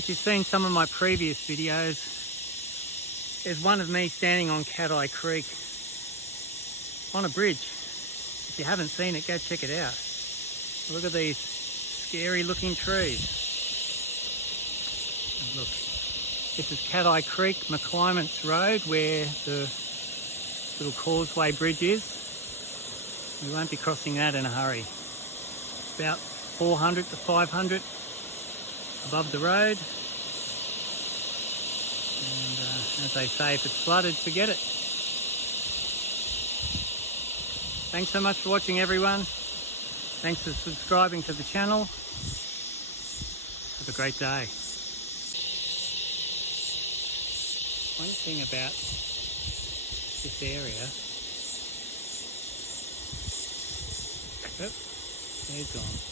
If you've seen some of my previous videos, there's one of me standing on Cattai Creek on a bridge. If you haven't seen it, go check it out. Look at these scary looking trees. And look, this is Cattai Creek, McClymonts Road, where the little causeway bridge is. You won't be crossing that in a hurry. About 400 to 500 above the road. And as they say, if it's flooded, forget it. Thanks so much for watching, everyone. Thanks for subscribing to the channel. Have a great day. One thing about this area, oh, they're gone.